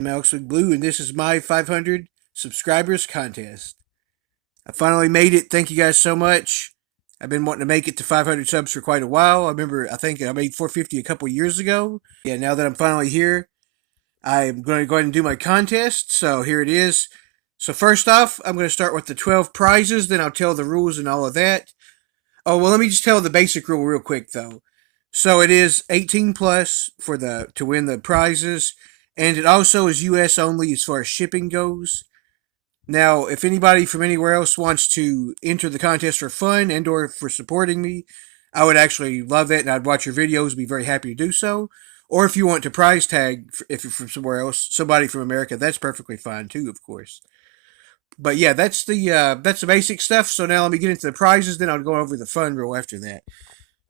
I'm Alex Blue, and this is my 500 subscribers contest. I finally made it. Thank you guys so much. I've been wanting to make it to 500 subs for quite a while. I think I made 450 a couple years ago. Yeah, now that I'm finally here, I'm going to go ahead and do my contest. So here it is. So first off, I'm going to start with the 12 prizes. Then I'll tell the rules and all of that. Oh well, let me just tell the basic rule real quick though. So it is 18 plus for the to win the prizes, and it also is U.S. only as far as shipping goes. Now, if anybody from anywhere else wants to enter the contest for fun and or for supporting me, I would actually love that, and I'd watch your videos, be very happy to do so. Or if you want to prize tag, if you're from somewhere else, somebody from America, that's perfectly fine too, of course. But yeah, that's the basic stuff. So now let me get into the prizes. Then I'll go over the fun rule after that.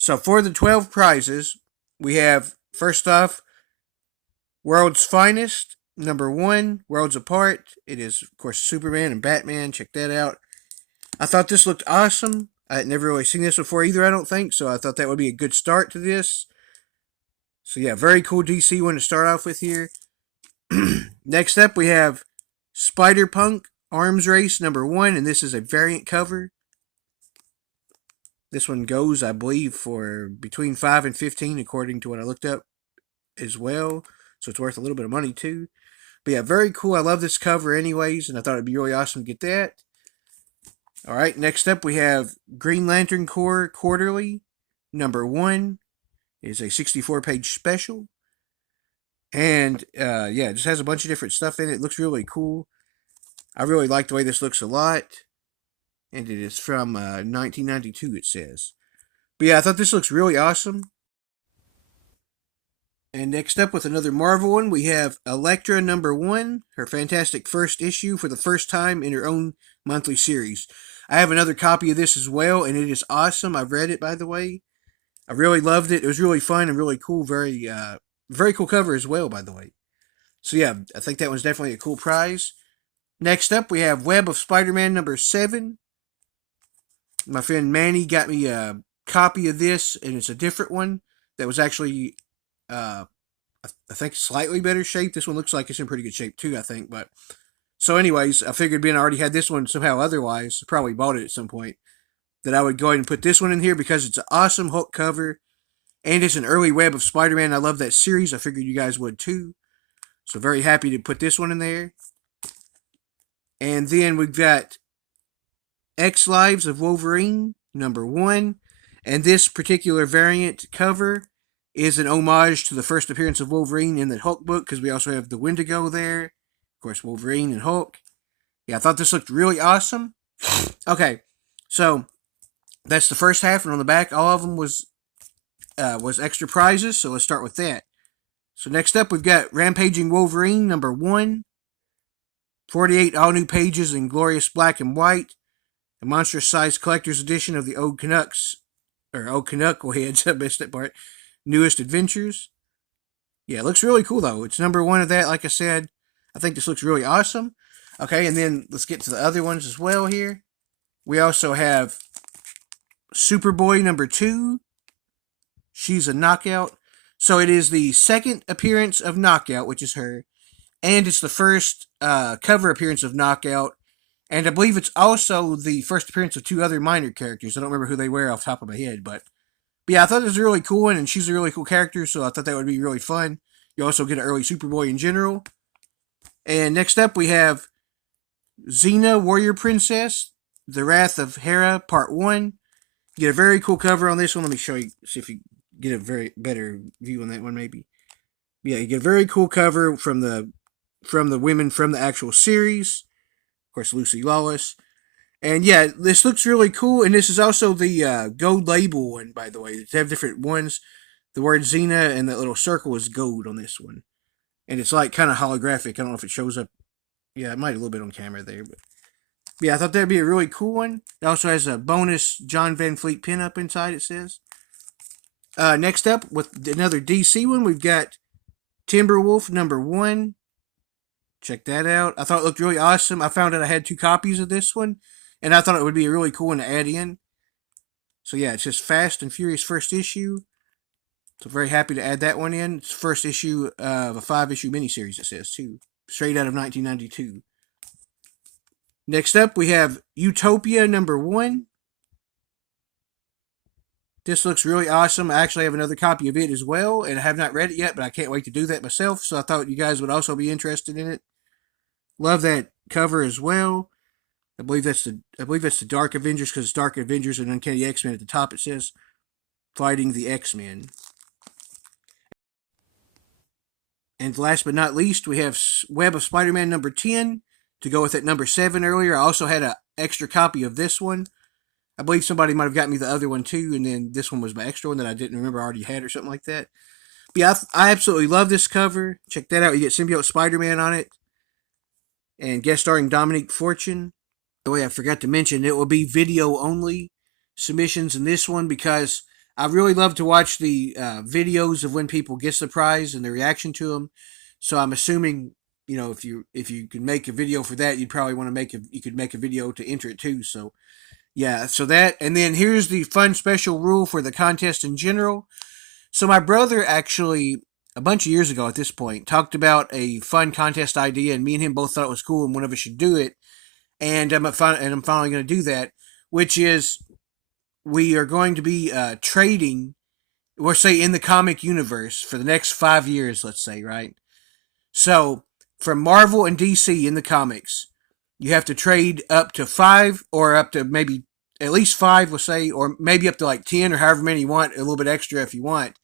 So for the 12 prizes, we have first off, World's Finest, number one, Worlds Apart. It is, of course, Superman and Batman. Check that out. I thought this looked awesome. I had never really seen this before either, I don't think, so I thought that would be a good start to this. So yeah, very cool DC one to start off with here. Next up, we have Spider Punk Arms Race number one, and this is a variant cover. This one goes, I believe, for between 5 and 15, according to what I looked up as well. So it's worth a little bit of money too. But yeah, very cool. I love this cover anyways, and I thought it'd be really awesome to get that. Alright, next up we have Green Lantern Corps Quarterly, number one. It is a 64-page special. And yeah, it just has a bunch of different stuff in it. It looks really cool. I really like the way this looks a lot. And it is from 1992, it says. But yeah, I thought this looks really awesome. And next up with another Marvel one, we have Elektra number one, her fantastic first issue for the first time in her own monthly series. I have another copy of this as well, and it is awesome. I've read it, by the way. I really loved it. It was really fun and really cool. Very cool cover as well, by the way. So yeah, I think that one's definitely a cool prize. Next up, we have Web of Spider-Man number 7. My friend Manny got me a copy of this, and it's a different one that was actually, I think, slightly better shape. This one looks like it's in pretty good shape too, I think. But so, anyways, I figured Ben already had this one somehow otherwise, probably bought it at some point, that I would go ahead and put this one in here because it's an awesome Hulk cover, and it's an early Web of Spider-Man. I love that series. I figured you guys would too. So very happy to put this one in there. And then we've got X Lives of Wolverine, number one. And this particular variant cover is an homage to the first appearance of Wolverine in the Hulk book, because we also have the Wendigo there. Of course, Wolverine and Hulk. Yeah, I thought this looked really awesome. Okay, so that's the first half, and on the back, all of them was extra prizes, so let's start with that. So next up, we've got Rampaging Wolverine, number one. 48 all-new pages in glorious black and white. A monstrous-sized collector's edition of the Old Canucks, or Old Knuckleheads, I missed that part, newest adventures. Yeah, it looks really cool, though. It's number one of that, like I said. I think this looks really awesome. Okay, and then let's get to the other ones as well here. We also have Superboy number 2. She's a knockout. So it is the second appearance of Knockout, which is her. And it's the first cover appearance of Knockout. And I believe it's also the first appearance of two other minor characters. I don't remember who they were off the top of my head, but yeah, I thought it was a really cool one, and she's a really cool character, so I thought that would be really fun. You also get an early Superboy in general. And next up, we have Xena, Warrior Princess, The Wrath of Hera, Part 1. You get a very cool cover on this one. Let me show you, see if you get a very better view on that one, maybe. Yeah, you get a very cool cover from the women from the actual series. Of course, Lucy Lawless. And yeah, this looks really cool. And this is also the gold label one, by the way. They have different ones. The word Xena and that little circle is gold on this one. And it's like kind of holographic. I don't know if it shows up. Yeah, it might a little bit on camera there. But yeah, I thought that'd be a really cool one. It also has a bonus John Van Fleet pinup inside, it says. Next up, with another DC one, we've got Timberwolf number 1. Check that out. I thought it looked really awesome. I found out I had 2 copies of this one, and I thought it would be a really cool one to add in. So yeah, it's just Fast and Furious first issue. So very happy to add that one in. It's the first issue of a 5-issue miniseries, it says, too. straight out of 1992. Next up, we have Utopia #1. This looks really awesome. I actually have another copy of it as well, and I have not read it yet, but I can't wait to do that myself, so I thought you guys would also be interested in it. Love that cover as well. I believe that's the Dark Avengers, because it's Dark Avengers and Uncanny X-Men at the top. It says fighting the X-Men. And last but not least, we have Web of Spider-Man #10 to go with that #7 earlier. I also had an extra copy of this one. I believe somebody might have got me the other one too, and then this one was my extra one that I didn't remember I already had or something like that. But yeah, I absolutely love this cover. Check that out. You get Symbiote Spider-Man on it, and guest starring Dominique Fortune. The way I forgot to mention, it will be video only submissions in this one, because I really love to watch the videos of when people get the prize and the reaction to them. So I'm assuming, if you could make a video for that, you'd probably want to you could make a video to enter it too. So yeah, so that, and then here's the fun special rule for the contest in general. So my brother actually, a bunch of years ago at this point, talked about a fun contest idea, and me and him both thought it was cool, and one of us should do it. And I'm finally going to do that, which is we are going to be trading, or say in the comic universe for the next 5 years, let's say, right? So from Marvel and DC in the comics, you have to trade up to 5, or up to maybe at least 5, we'll say, or maybe up to like 10, or however many you want, a little bit extra if you want,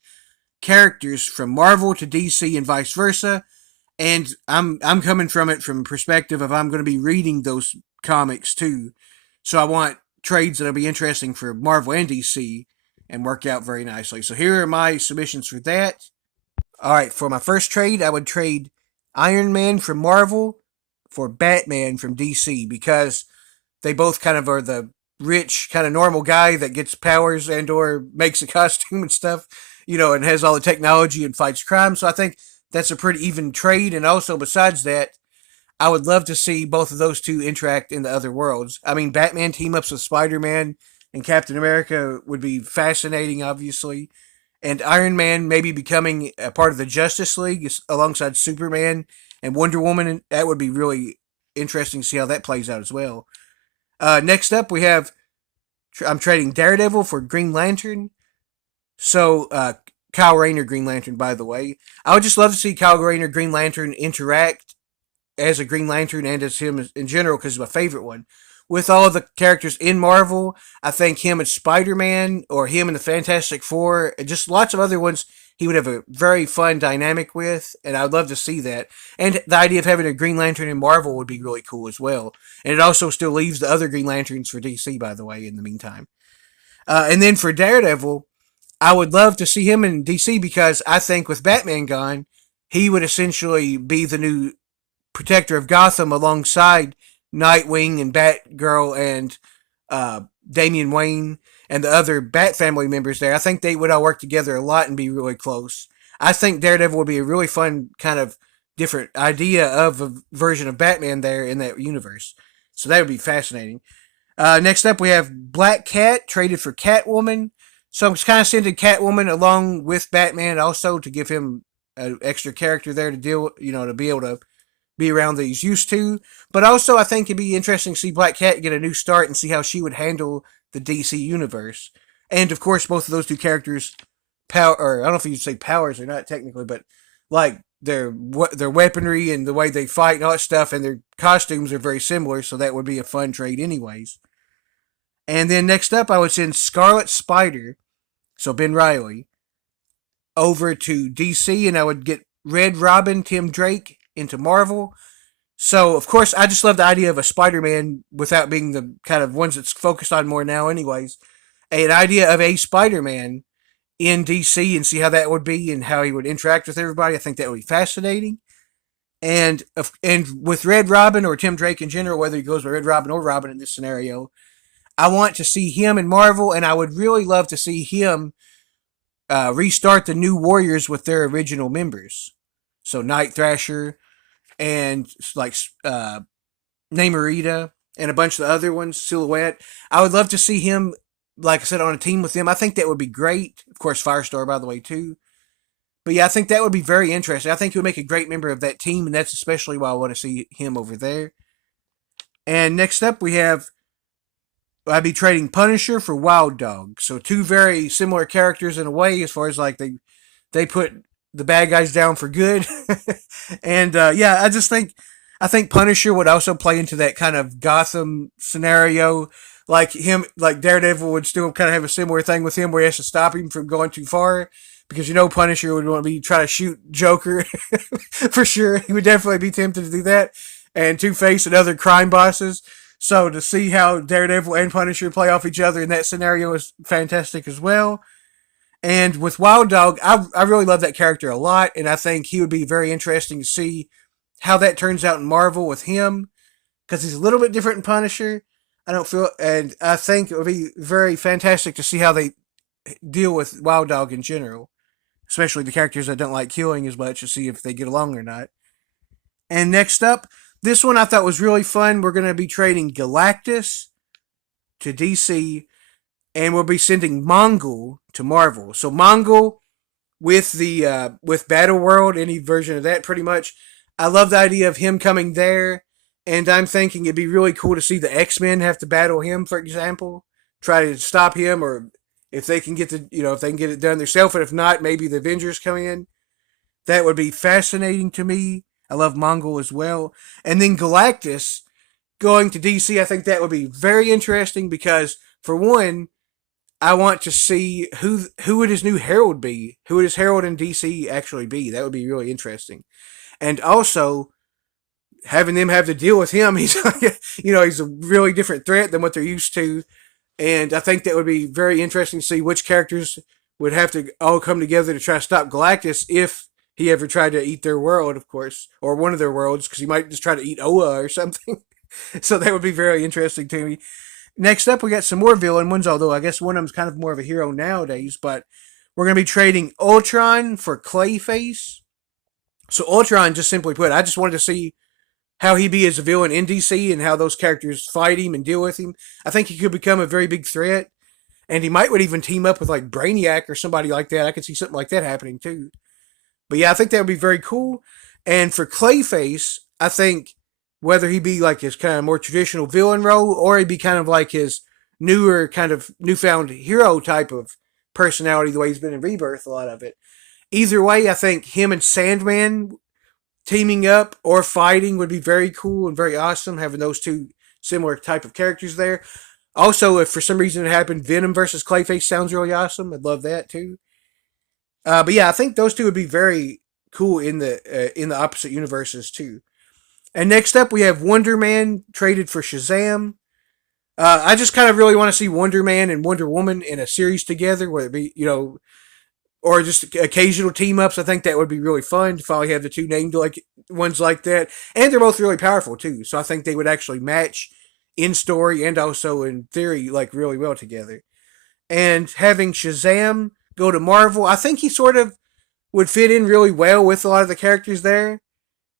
characters from Marvel to DC and vice versa. And I'm coming from it from perspective of I'm going to be reading those comics too. So I want trades that'll be interesting for Marvel and DC and work out very nicely. So here are my submissions for that. All right, for my first trade, I would trade Iron Man from Marvel for Batman from DC, because they both kind of are the rich, kind of normal guy that gets powers and or makes a costume and stuff, and has all the technology and fights crime. So I think that's a pretty even trade. And also, besides that, I would love to see both of those two interact in the other worlds. I mean, Batman team ups with Spider-Man and Captain America would be fascinating, obviously. And Iron Man maybe becoming a part of the Justice League alongside Superman and Wonder Woman. That would be really interesting to see how that plays out as well. Next up, we have I'm trading Daredevil for Green Lantern. So, Kyle Rayner Green Lantern, by the way. I would just love to see Kyle Rayner Green Lantern interact as a Green Lantern and as him in general, because he's my favorite one. With all of the characters in Marvel, I think him and Spider-Man, or him and the Fantastic Four, and just lots of other ones, he would have a very fun dynamic with, and I'd love to see that. And the idea of having a Green Lantern in Marvel would be really cool as well. And it also still leaves the other Green Lanterns for DC, by the way, in the meantime. And then for Daredevil, I would love to see him in DC, because I think with Batman gone, he would essentially be the new protector of Gotham alongside Nightwing and Batgirl and Damian Wayne and the other Bat family members there. I think they would all work together a lot and be really close. I think Daredevil would be a really fun kind of different idea of a version of Batman there in that universe. So that would be fascinating. Next up, we have Black Cat traded for Catwoman. So I'm kind of sending Catwoman along with Batman also to give him an extra character there to deal with, to be able to be around that he's used to. But also, I think it'd be interesting to see Black Cat get a new start and see how she would handle the DC universe. And of course, both of those two characters, or I don't know if you'd say powers or not technically, but like their weaponry and the way they fight and all that stuff, and their costumes are very similar. So that would be a fun trade, anyways. And then next up, I would send Scarlet Spider, so Ben Reilly, over to DC, and I would get Red Robin, Tim Drake, into Marvel. So, of course, I just love the idea of a Spider-Man without being the kind of ones that's focused on more now anyways. An idea of a Spider-Man in DC and see how that would be and how he would interact with everybody. I think that would be fascinating. And with Red Robin or Tim Drake in general, whether he goes by Red Robin or Robin in this scenario, I want to see him in Marvel, and I would really love to see him restart the New Warriors with their original members. So Night Thrasher and like Namorita and a bunch of the other ones, Silhouette. I would love to see him, like I said, on a team with them. I think that would be great. Of course, Firestar, by the way, too. But yeah, I think that would be very interesting. I think he would make a great member of that team, and that's especially why I want to see him over there. And next up, we have I'd be trading Punisher for Wild Dog. So two very similar characters in a way, as far as like they put the bad guys down for good. And yeah, I think Punisher would also play into that kind of Gotham scenario. Like him, like Daredevil would still kind of have a similar thing with him, where he has to stop him from going too far. Because Punisher would want to be trying to shoot Joker for sure. He would definitely be tempted to do that, and Two Face and other crime bosses. So to see how Daredevil and Punisher play off each other in that scenario is fantastic as well. And with Wild Dog, I really love that character a lot, and I think he would be very interesting to see how that turns out in Marvel with him, because he's a little bit different than Punisher. And I think it would be very fantastic to see how they deal with Wild Dog in general, especially the characters that don't like killing as much, to see if they get along or not. And next up, this one I thought was really fun. We're going to be trading Galactus to DC, and we'll be sending Mongul to Marvel. So Mongul with Battle World, any version of that, pretty much. I love the idea of him coming there, and I'm thinking it'd be really cool to see the X-Men have to battle him, for example, try to stop him, or if they can get if they can get it done themselves, and if not, maybe the Avengers come in. That would be fascinating to me. I love Mongol as well. And then Galactus going to DC, I think that would be very interesting because, for one, I want to see who would his new Herald be. Who would his Herald in DC actually be? That would be really interesting. And also, having them have to deal with him, he's he's a really different threat than what they're used to. And I think that would be very interesting to see which characters would have to all come together to try to stop Galactus if he ever tried to eat their world, of course, or one of their worlds, because he might just try to eat Oa or something. So that would be very interesting to me. Next up, we got some more villain ones, although I guess one of them's kind of more of a hero nowadays. But we're going to be trading Ultron for Clayface. So Ultron, just simply put, I just wanted to see how he be as a villain in DC and how those characters fight him and deal with him. I think he could become a very big threat, and he would even team up with like Brainiac or somebody like that. I could see something like that happening too. But yeah, I think that would be very cool. And for Clayface, I think whether he be like his kind of more traditional villain role, or he be kind of like his newer kind of newfound hero type of personality, the way he's been in Rebirth, a lot of it. Either way, I think him and Sandman teaming up or fighting would be very cool and very awesome, having those two similar type of characters there. Also, if for some reason it happened, Venom versus Clayface sounds really awesome. I'd love that too. But yeah, I think those two would be very cool in the opposite universes too. And next up, we have Wonder Man traded for Shazam. I just kind of really want to see Wonder Man and Wonder Woman in a series together, whether it be or just occasional team ups. I think that would be really fun to finally have the two named like ones like that, and they're both really powerful too. So I think they would actually match in story and also in theory like really well together. And having Shazam go to Marvel, I think he sort of would fit in really well with a lot of the characters there.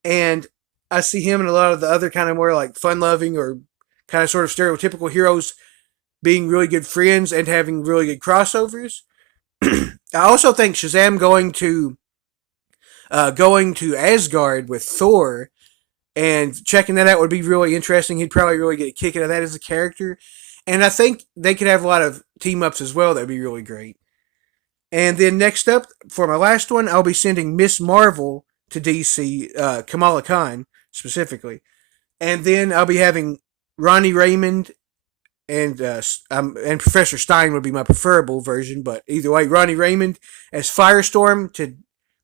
And I see him and a lot of the other kind of more like fun loving or kind of sort of stereotypical heroes being really good friends and having really good crossovers. I also think Shazam going to Asgard with Thor and checking that out would be really interesting. He'd probably really get a kick out of that as a character. And I think they could have a lot of team ups as well. That'd be really great. And then next up, for my last one, I'll be sending Miss Marvel to DC, Kamala Khan specifically. And then I'll be having Ronnie Raymond and Professor Stein would be my preferable version, but either way, Ronnie Raymond as Firestorm to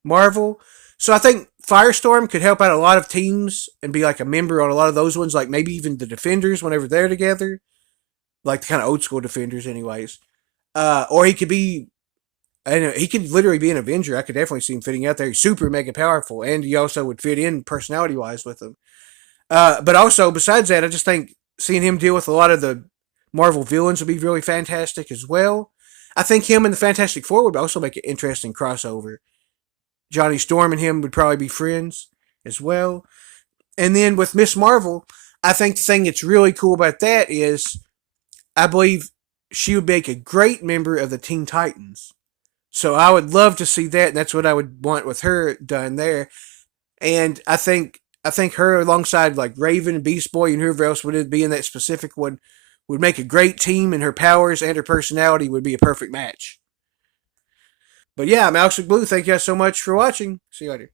Marvel. So I think Firestorm could help out a lot of teams and be like a member on a lot of those ones, like maybe even the Defenders whenever they're together, like the kind of old school Defenders, anyways. Or he could be, and he could literally be an Avenger. I could definitely see him fitting out there. He's super mega powerful, and he also would fit in personality wise with them. But also, besides that, I just think seeing him deal with a lot of the Marvel villains would be really fantastic as well. I think him and the Fantastic Four would also make an interesting crossover. Johnny Storm and him would probably be friends as well. And then with Miss Marvel, I think the thing that's really cool about that is I believe she would make a great member of the Teen Titans. So I would love to see that, and that's what I would want with her done there. And I think her alongside like Raven and Beast Boy and whoever else would be in that specific one would make a great team, and her powers and her personality would be a perfect match. But yeah, I'm Alex Blue. Thank you guys so much for watching. See you later.